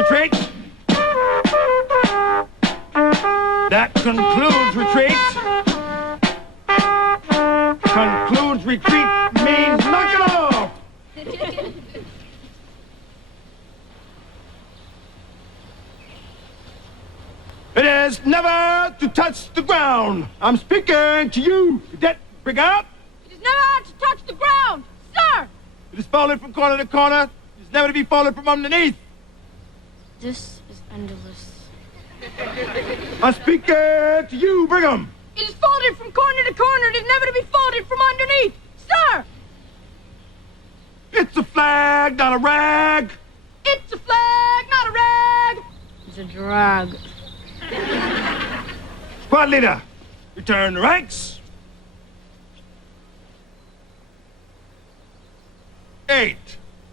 retreat. That concludes retreat. Concludes retreat means knock it off. It is never to touch the ground. I'm speaking to you, Cadet. Bring up. It is never to touch the ground, sir. It is falling from corner to corner. It is never to be falling from underneath. This is endless. I'm speaking to you, Brigham. It is folded from corner to corner. It is never to be folded from underneath, sir. It's a flag, not a rag. It's a flag, not a rag. It's a drag. Squad leader, return to ranks. 8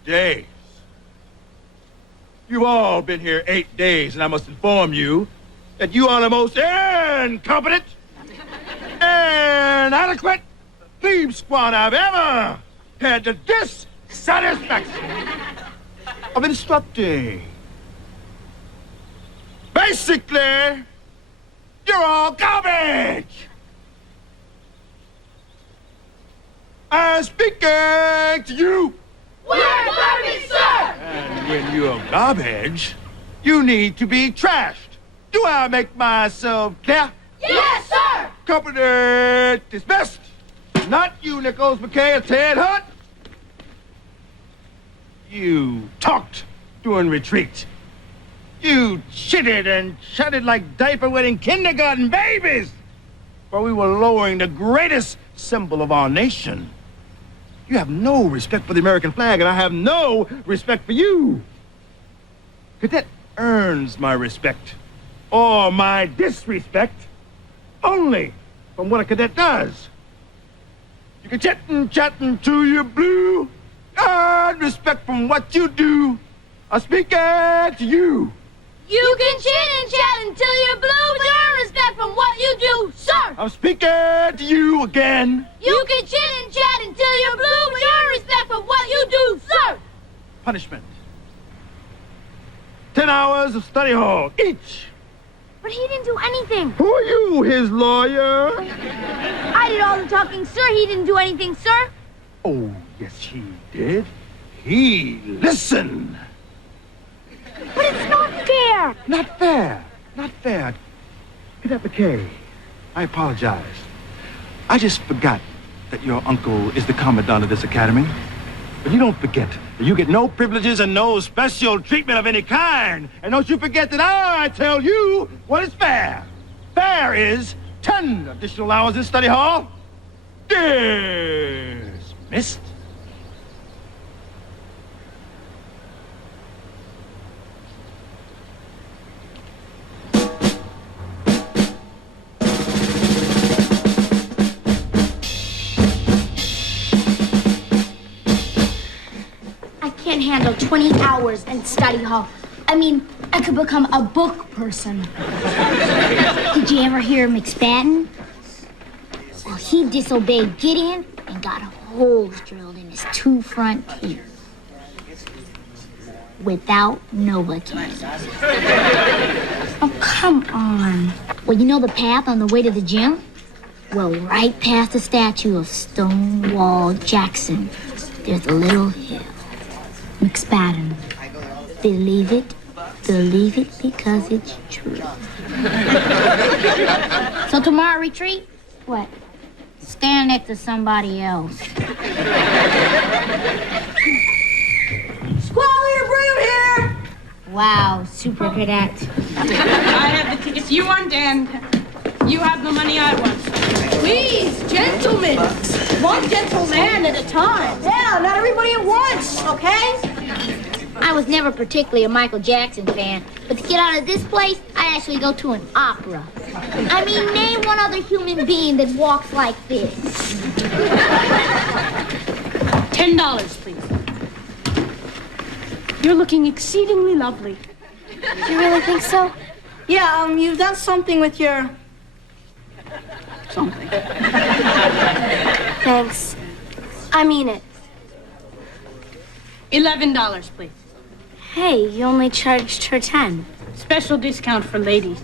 days. You've all been here 8 days, and I must inform you that you are the most incompetent, inadequate plebe squad I've ever had the dissatisfaction of instructing. Basically, you're all garbage. I'm speaking to you. We're garbage, sir. And when you're garbage, you need to be trashed. Do I make myself clear? Yes, sir. Company dismissed. Not you, Nichols, McKay, or Ted Hunt. You talked during retreat. You chitted and chatted like diaper-wetting kindergarten babies, for we were lowering the greatest symbol of our nation. You have no respect for the American flag, and I have no respect for you. Cadet earns my respect, or my disrespect, only from what a cadet does. You can chit and chat until you're blue, and respect from what you do. I speak to you. You can chit and chat until you're blue, but earn respect from what you do, sir. I'm speaking to you again. You can chit and chat until you're blue, but earn respect from what you do, sir. Punishment. 10 hours of study hall, each. But he didn't do anything. Who are you, his lawyer? I did all the talking, sir. He didn't do anything, sir. Oh, yes, he did. He listened. But it's not fair. Not fair. Not fair. Cadet McKay, I apologize. I just forgot that your uncle is the commandant of this academy. But you don't forget that you get no privileges and no special treatment of any kind. And don't you forget that I tell you what is fair. Fair is 10 additional hours in study hall. Dismissed. I can't handle 20 hours in study hall. I mean, I could become a book person. Did you ever hear McSpadden? Well, he disobeyed Gideon and got holes drilled in his 2 front teeth. Without Novocaine. Oh, come on. Well, you know the path on the way to the gym? Well, right past the statue of Stonewall Jackson, there's a little hill. McSpadden. Believe it because it's true. So tomorrow retreat? What? Stand next to somebody else. Squad leader Brigham here. Wow, super cadet. I have the tickets you want, and you have the money I want. Please, gentlemen. One gentleman at a time. Yeah, not everybody at once, okay? I was never particularly a Michael Jackson fan, but to get out of this place, I actually go to an opera. I mean, name one other human being that walks like this. $10, please. You're looking exceedingly lovely. Do you really think so? Yeah, you've done something with your... Something. Thanks. I mean it. $11, please. Hey, you only charged her 10. Special discount for ladies.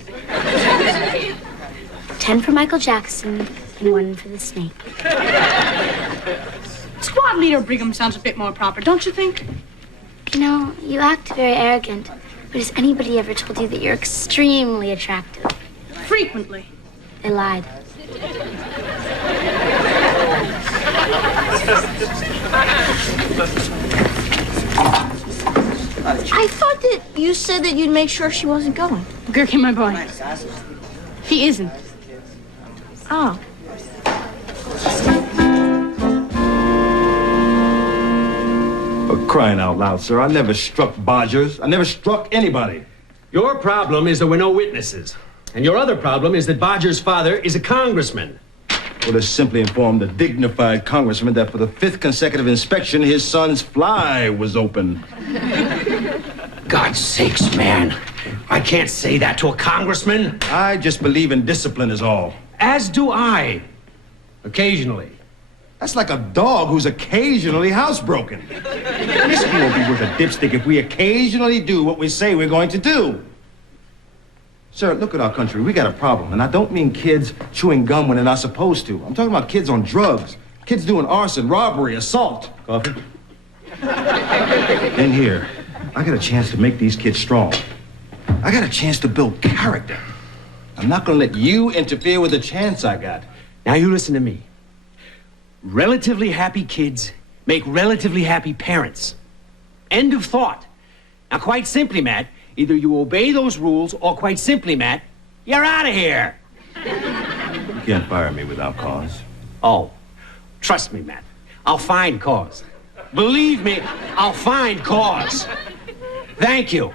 10 for Michael Jackson and 1 for the snake. Squad leader Brigham sounds a bit more proper, don't you think? You know, you act very arrogant, but has anybody ever told you that you're extremely attractive? Frequently. They lied. I thought that you said that you'd make sure she wasn't going. Gherkin, my boy. He isn't. Oh. For crying out loud, sir, I never struck Bodgers. I never struck anybody. Your problem is there were no witnesses. And your other problem is that Bodger's father is a congressman. Would have simply informed the dignified congressman that for the 5th consecutive inspection, his son's fly was open. God's sakes, man. I can't say that to a congressman. I just believe in discipline is all. As do I. Occasionally. That's like a dog who's occasionally housebroken. This school won't be worth a dipstick if we occasionally do what we say we're going to do. Sir, look at our country. We got a problem. And I don't mean kids chewing gum when they're not supposed to. I'm talking about kids on drugs. Kids doing arson, robbery, assault. Coffee? In here, I got a chance to make these kids strong. I got a chance to build character. I'm not going to let you interfere with the chance I got. Now you listen to me. Relatively happy kids make relatively happy parents. End of thought. Now, quite simply, Matt, either you obey those rules or, quite simply, Matt, you're out of here. You can't fire me without cause. Oh, trust me, Matt. I'll find cause. Believe me, I'll find cause. Thank you.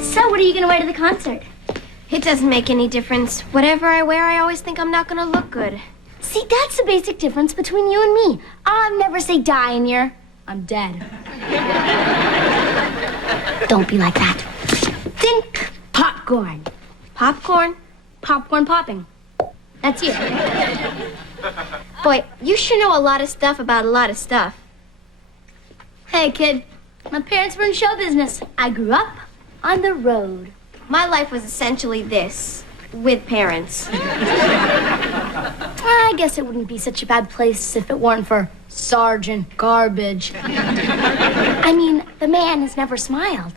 So, what are you going to wear to the concert? It doesn't make any difference. Whatever I wear, I always think I'm not gonna look good. See, that's the basic difference between you and me. I'll never say die in here. I'm dead. Don't be like that. Think popcorn. Popcorn? Popcorn popping. That's you. Boy, you sure know a lot of stuff about a lot of stuff. Hey, kid. My parents were in show business. I grew up on the road. My life was essentially this, with parents. I guess it wouldn't be such a bad place if it weren't for Sergeant Garbage. I mean, the man has never smiled.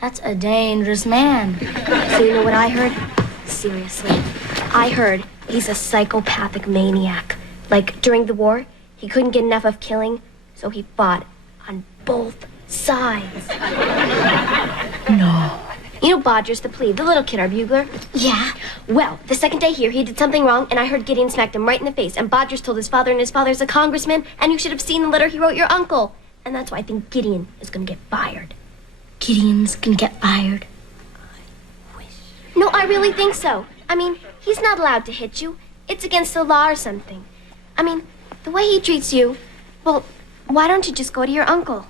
That's a dangerous man. So you know what I heard? Seriously. I heard he's a psychopathic maniac. Like, during the war, he couldn't get enough of killing, so he fought on both sides. No. You know Bodgers, the plebe, the little kid, our bugler? Yeah? Well, the second day here, he did something wrong, and I heard Gideon smacked him right in the face. And Bodgers told his father, and his father's a congressman, and you should have seen the letter he wrote your uncle. And that's why I think Gideon is gonna get fired. Gideon's gonna get fired. No, I really think so. I mean, he's not allowed to hit you. It's against the law or something. I mean, the way he treats you, well, why don't you just go to your uncle?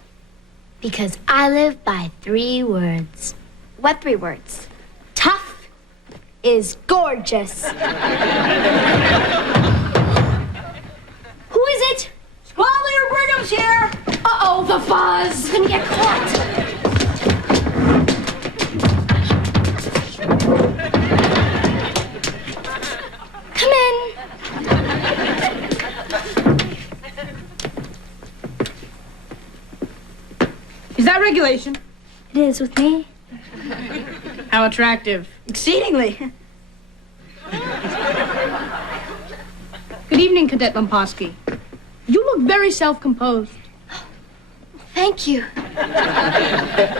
Because I live by 3 words. What 3 words? Tough is gorgeous. Who is it? Squad Leader Brigham's here. Uh-oh, the fuzz is gonna get caught. Come in. Is that regulation? It is with me. How attractive. Exceedingly. Good evening, Cadet Lemposki. You look very self-composed. Thank you.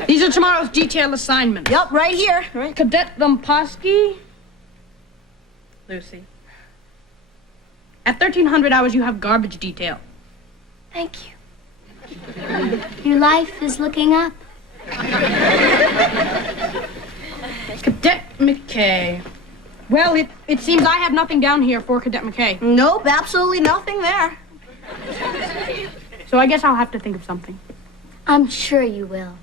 These are tomorrow's detail assignments. Yup, right here. Right. Cadet Lemposki. Lucy. At 1,300 hours, you have garbage detail. Thank you. Your life is looking up. Cadet McKay. Well, it seems I have nothing down here for Cadet McKay. Nope, absolutely nothing there. So I guess I'll have to think of something. I'm sure you will.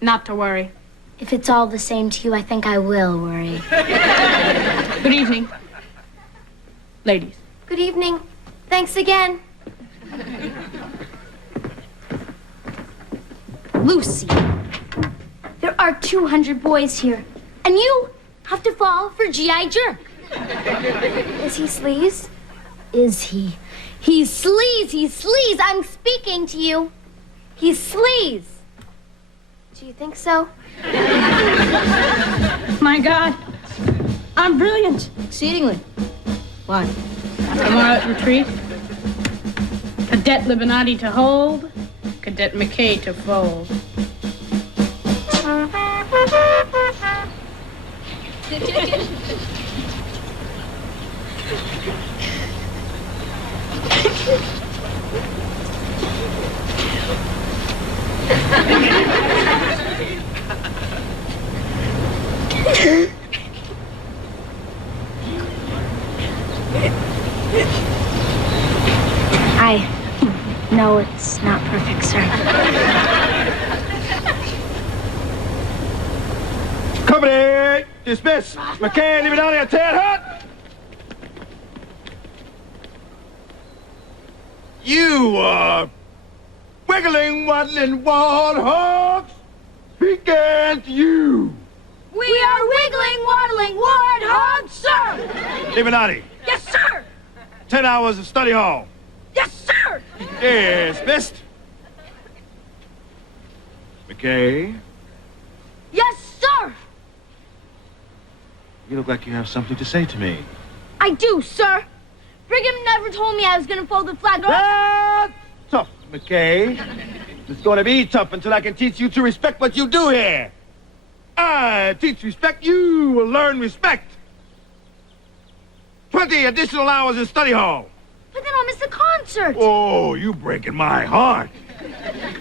not to worry. If it's all the same to you, I think I will worry. Good evening, ladies. Good evening. Thanks again. Lucy, there are 200 boys here, and you have to fall for G.I. Jerk. Is he sleaze? Is he? He's sleaze, he's sleaze. I'm speaking to you. He's sleaze. Do you think so? My God, I'm brilliant. Exceedingly. Why? Tomorrow retreat. Cadet Libinati to hold. Cadet McKay to fold. I know it's not perfect, sir. Company, dismiss. McCann, leave it out of Ted Hut. You are wiggling, waddling warthogs. Speaking to you. We are wiggling, waddling warthogs, sir! Limonati, Yes, sir! 10 hours of study hall. Yes, sir! Dismissed. McKay, Yes, sir! you look like you have something to say to me. I do, sir. Brigham never told me I was going to fold the flag. That's tough, McKay. It's going to be tough until I can teach you to respect what you do here. I teach respect, you will learn respect. 20 additional hours in study hall. But then I'll miss the concert. Oh, you breaking my heart.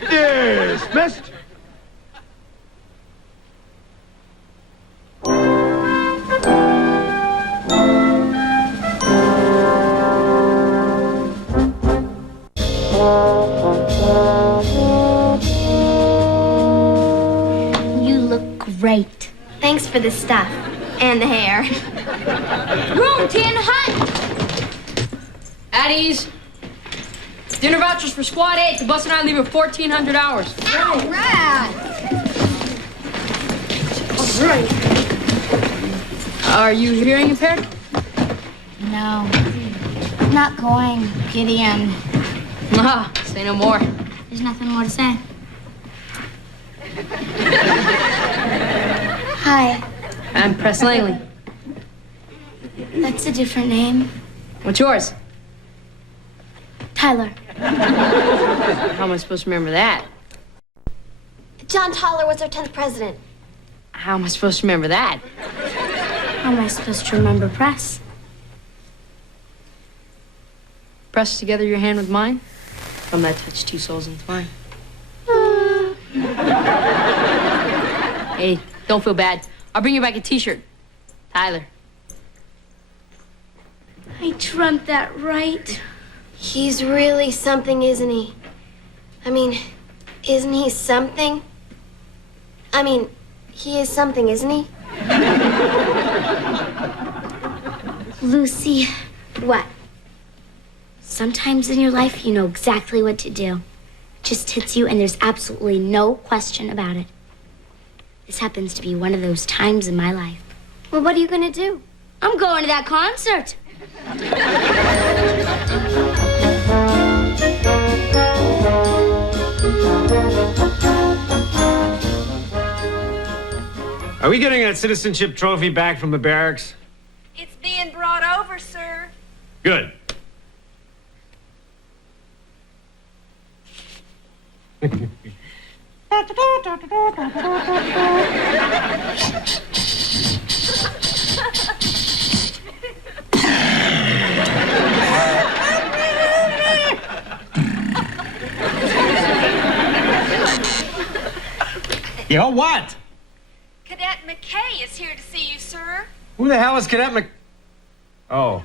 Dismissed. You look great. Thanks for the stuff. And the hair. Room 10 hut! At ease. Dinner vouchers for Squad 8. The bus and I leave at 1400 hours. All right! All right. Are you hearing impaired? No. I'm not going, Gideon. Ah, say no more. There's nothing more to say. Hi. I'm Press Langley. That's a different name. What's yours? Tyler. How am I supposed to remember that? John Tyler was our 10th president. How am I supposed to remember that? How am I supposed to remember Press? Press together your hand with mine. From that touch, two souls entwine. Hey, don't feel bad. I'll bring you back a t-shirt. Tyler. I dreamt that right. He's really something, isn't he? I mean, isn't he something? I mean, he is something, isn't he? Lucy, What? sometimes in your life you know exactly what to do. It just hits you and there's absolutely no question about it. This happens to be one of those times in my life. Well, what are you gonna do? I'm going to that concert. Are we getting that citizenship trophy back from the barracks? It's being brought over, sir. Good. Yo, what? Cadet McKay is here to see you, sir. Who the hell is Cadet Mc... Oh,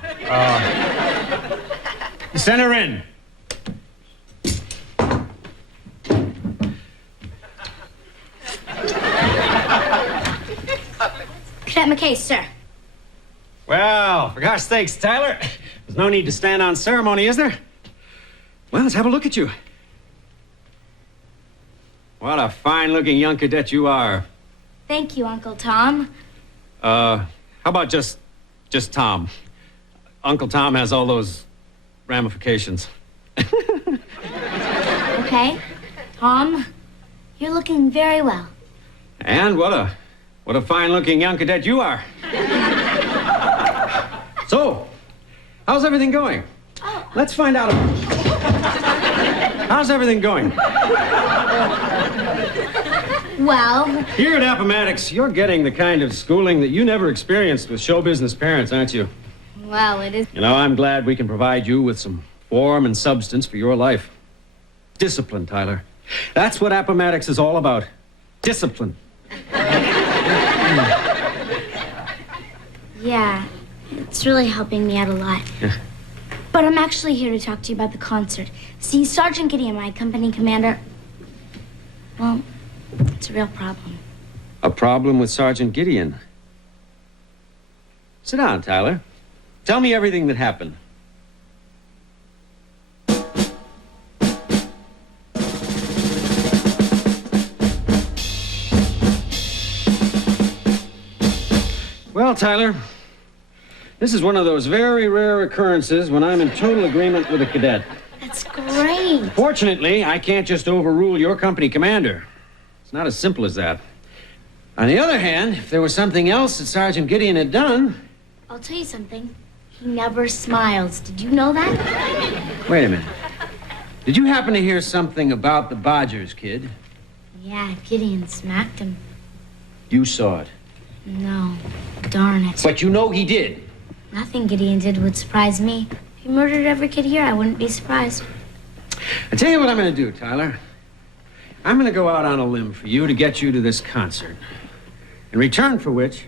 send her in. Cadet McKay, sir. Well, for gosh sakes, Tyler, there's no need to stand on ceremony, is there? Well, let's have a look at you. What a fine-looking young cadet you are. Thank you, Uncle Tom. How about just Tom? Uncle Tom has all those ramifications. Okay. Tom, you're looking very well. And what a fine-looking young cadet you are. So, how's everything going? Let's find out. How's everything going? Well, Here at Appomattox, you're getting the kind of schooling that you never experienced with show business parents, aren't you? it is. You know, I'm glad we can provide you with some form and substance for your life. Discipline, Tyler. That's what Appomattox is all about. Discipline. Yeah, it's really helping me out a lot. Yeah. But I'm actually here to talk to you about the concert. See, Sergeant Gideon, my company commander, well, it's a real problem. A problem with Sergeant Gideon. Sit down, Tyler. Tell me everything that happened. Well, Tyler, this is one of those very rare occurrences when I'm in total agreement with a cadet. That's great. Fortunately, I can't just overrule your company commander. It's not as simple as that. On the other hand, if there was something else that Sergeant Gideon had done... I'll tell you something. He never smiles. Did you know that? Wait a minute. Did you happen to hear something about the Bodgers kid? Yeah, Gideon smacked him. You saw it. No, darn it. But you know he did. Nothing Gideon did would surprise me. If he murdered every kid here, I wouldn't be surprised. I tell you what I'm going to do, Tyler. I'm going to go out on a limb for you to get you to this concert. In return for which,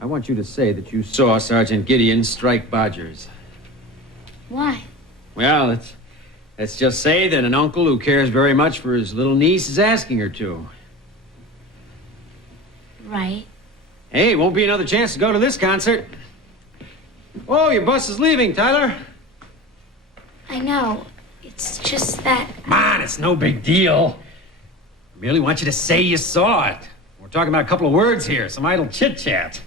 I want you to say that you saw Sergeant Gideon strike Bodgers. Why? Well, let's just say that an uncle who cares very much for his little niece is asking her to. Right. Hey, won't be another chance to go to this concert. Oh, your bus is leaving, Tyler. I know. It's just that... Come on, it's no big deal. I merely want you to say you saw it. We're talking about a couple of words here, some idle chit-chat.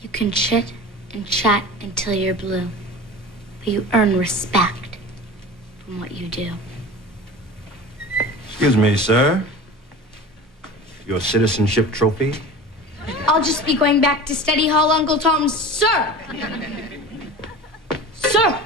You can chit and chat until you're blue, but you earn respect from what you do. Excuse me, sir. Your citizenship trophy? I'll just be going back to Steady Hall, Uncle Tom, sir. Sir.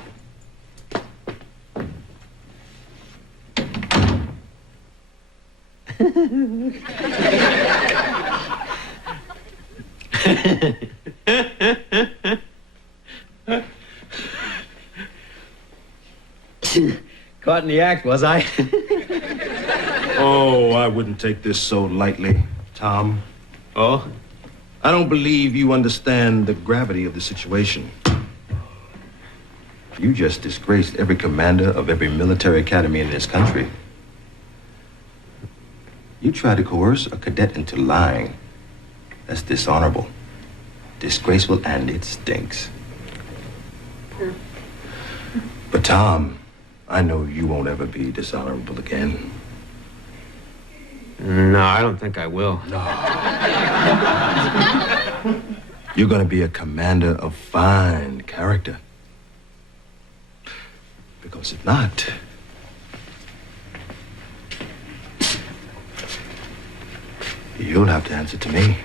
Caught in the act, was I? Oh, I wouldn't take this so lightly, Tom. Oh? I don't believe you understand the gravity of the situation. You just disgraced every commander of every military academy in this country. You tried to coerce a cadet into lying. That's dishonorable, disgraceful, and it stinks. But Tom, I know you won't ever be dishonorable again. No, I don't think I will. You're gonna be a commander of fine character. Because if not, you'll have to answer to me.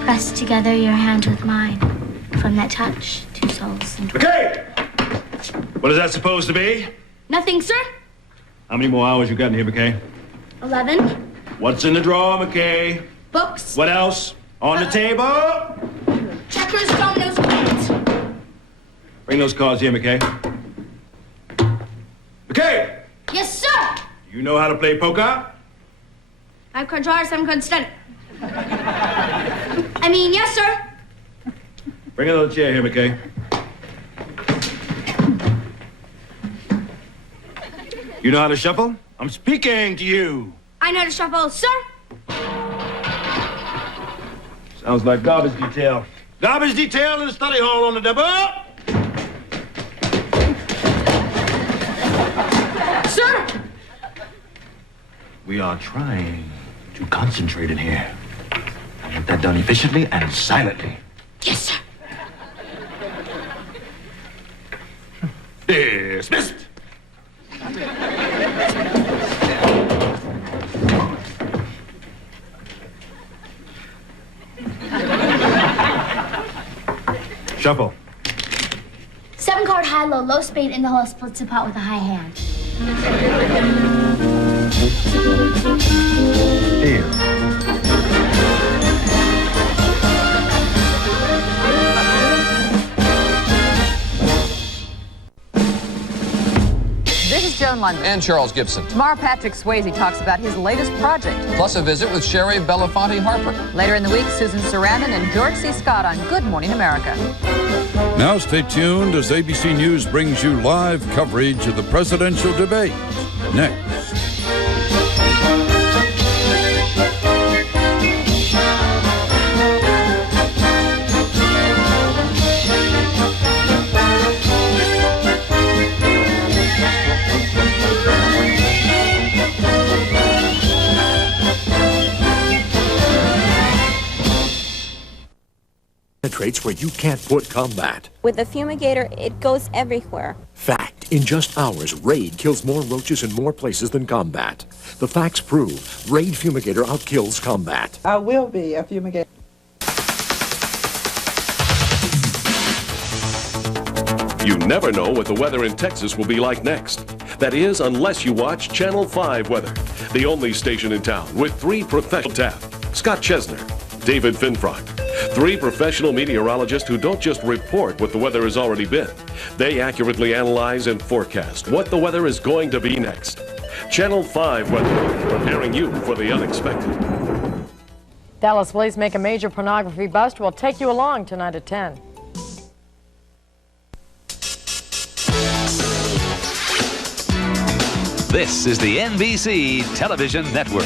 Press together your hand with mine. From that touch, two souls and... Okay! What is that supposed to be? Nothing, sir. How many more hours you got in here, McKay? 11. What's in the drawer, McKay? Books. What else? On the table? Checkers, dominoes, cards. Bring those cards here, McKay. McKay, Yes, sir. you know how to play poker? 5 cards hard, 7 cards standard. I mean, yes, sir. Bring another chair here, McKay. You know how to shuffle? I'm speaking to you. I know how to shuffle, sir. Sounds like garbage detail. Garbage detail in the study hall on the double. Sir. We are trying to concentrate in here. I want that done efficiently and silently. Yes, sir. Dismissed. Shuffle. 7 card high low, low spade in the hole splits apart with a high hand. Here. This is Joan London. And Charles Gibson. Tomorrow, Patrick Swayze talks about his latest project. Plus a visit with Sherry Belafonte Harper. Later in the week, Susan Sarandon and George C. Scott on Good Morning America. Now stay tuned as ABC News brings you live coverage of the presidential debate. Next. Penetrates where you can't put combat. With the fumigator, it goes everywhere. Fact. In just hours, Raid kills more roaches in more places than combat. The facts prove Raid Fumigator outkills combat. I will be a fumigator. You never know what the weather in Texas will be like next. That is, unless you watch Channel 5 Weather, the only station in town with 3 professional staff. Scott Chesner, David Finfrock, 3 professional meteorologists who don't just report what the weather has already been. They accurately analyze and forecast what the weather is going to be next. Channel 5 Weather, preparing you for the unexpected. Dallas police make a major pornography bust. We'll take you along tonight at 10. This is the NBC Television Network.